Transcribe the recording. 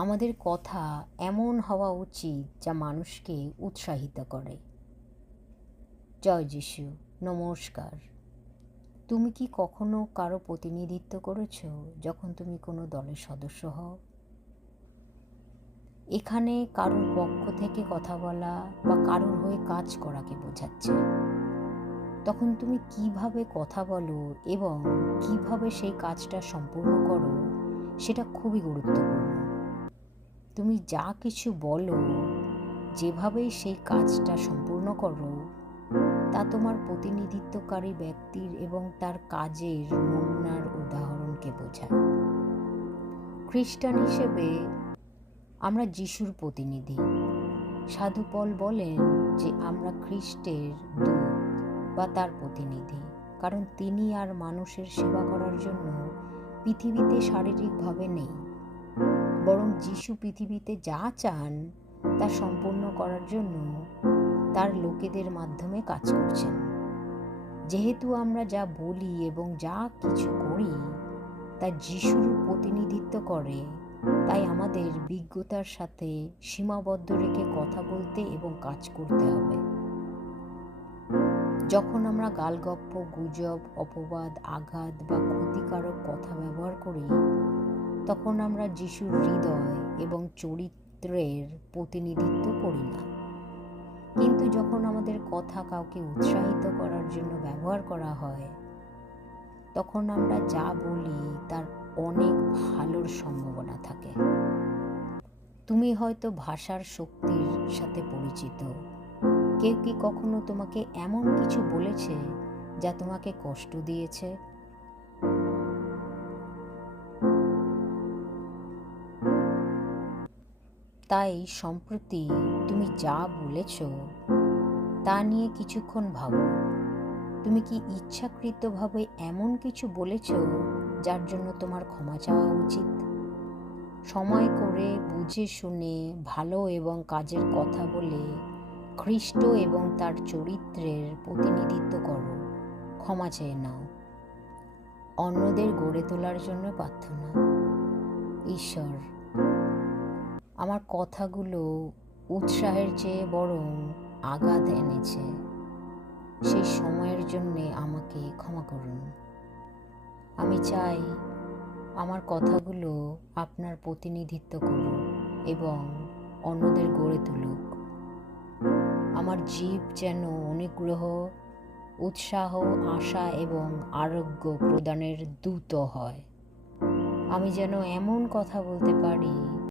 আমাদের কথা এমন হওয়া উচিত যা মানুষকে উৎসাহিত করে। জয় যিশু, নমস্কার। তুমি কি কখনো কারও প্রতিনিধিত্ব করেছ যখন তুমি কোনো দলের সদস্য হও? এখানে কারোর পক্ষ থেকে কথা বলা বা কারোর হয়ে কাজ করাকে বোঝাচ্ছে। তখন তুমি কীভাবে কথা বলো এবং কীভাবে সেই কাজটা সম্পূর্ণ করো সেটা খুবই গুরুত্বপূর্ণ। তুমি যা কিছু বলো, যেভাবেই সেই কাজটা সম্পূর্ণ করো, তা তোমার প্রতিনিধিত্বকারী ব্যক্তির এবং তার কাজের নমুনার উদাহরণকে বোঝায়। খ্রিস্টান হিসেবে আমরা যিশুর প্রতিনিধি। সাধুপল বলেন যে আমরা খ্রিস্টের দূত বা তার প্রতিনিধি, কারণ তিনি আর মানুষের সেবা করার জন্য পৃথিবীতে শারীরিকভাবে নেই। বরং যিশু পৃথিবীতে যা চান, তা সম্পূর্ণ করার জন্য তার লোকেদের মাধ্যমে কাজ করছেন। যেহেতু আমরা যা বলি এবং যা কিছু করি, তা যিশুর প্রতিনিধিত্ব করে, তাই আমাদের বিজ্ঞতার সাথে সীমাবদ্ধ রেখে কথা বলতে এবং কাজ করতে হবে। যখন আমরা গালগপ্প, গুজব, অপবাদ, আঘাত বা ক্ষতিকারক কথা ব্যবহার করি তখন আমরা যিশুর হৃদয় এবং চরিত্রের প্রতিনিধিত্ব করি না। কিন্তু যখন আমাদের কথা কাউকে উৎসাহিত করার জন্য ব্যবহার করা হয়, তখন আমরা যা বলি তার অনেক ভালোর সম্ভাবনা থাকে। তুমি হয়তো ভাষার শক্তির সাথে পরিচিত। কেউ কি কখনো তোমাকে এমন কিছু বলেছে যা তোমাকে কষ্ট দিয়েছে? তাই সম্প্রতি তুমি যা বলেছ তা নিয়ে কিছুক্ষণ ভাবো। তুমি কি ইচ্ছাকৃতভাবে এমন কিছু বলেছ যার জন্য তোমার ক্ষমা চাওয়া উচিত? সময় করে বুঝে শুনে ভালো এবং কাজের কথা বলে খ্রিস্ট এবং তার চরিত্রের প্রতিনিধিত্ব করো। ক্ষমা চেয়ে নাও। অন্যদের গড়ে তোলার জন্য প্রার্থনা। ঈশ্বর আমার কথাগুলো উৎসাহের চেয়ে বরং আঘাত এনেছে। সেই সময়ের জন্যে আমাকে ক্ষমা করুন। আমি চাই আমার কথাগুলো আপনার প্রতিনিধিত্ব করুন এবং অন্যদের গড়ে তুলুক। আমার জীব যেন অনুগ্রহ, উৎসাহ, আশা এবং আরোগ্য প্রদানের দূত হয়। আমি যেন এমন কথা বলতে পারি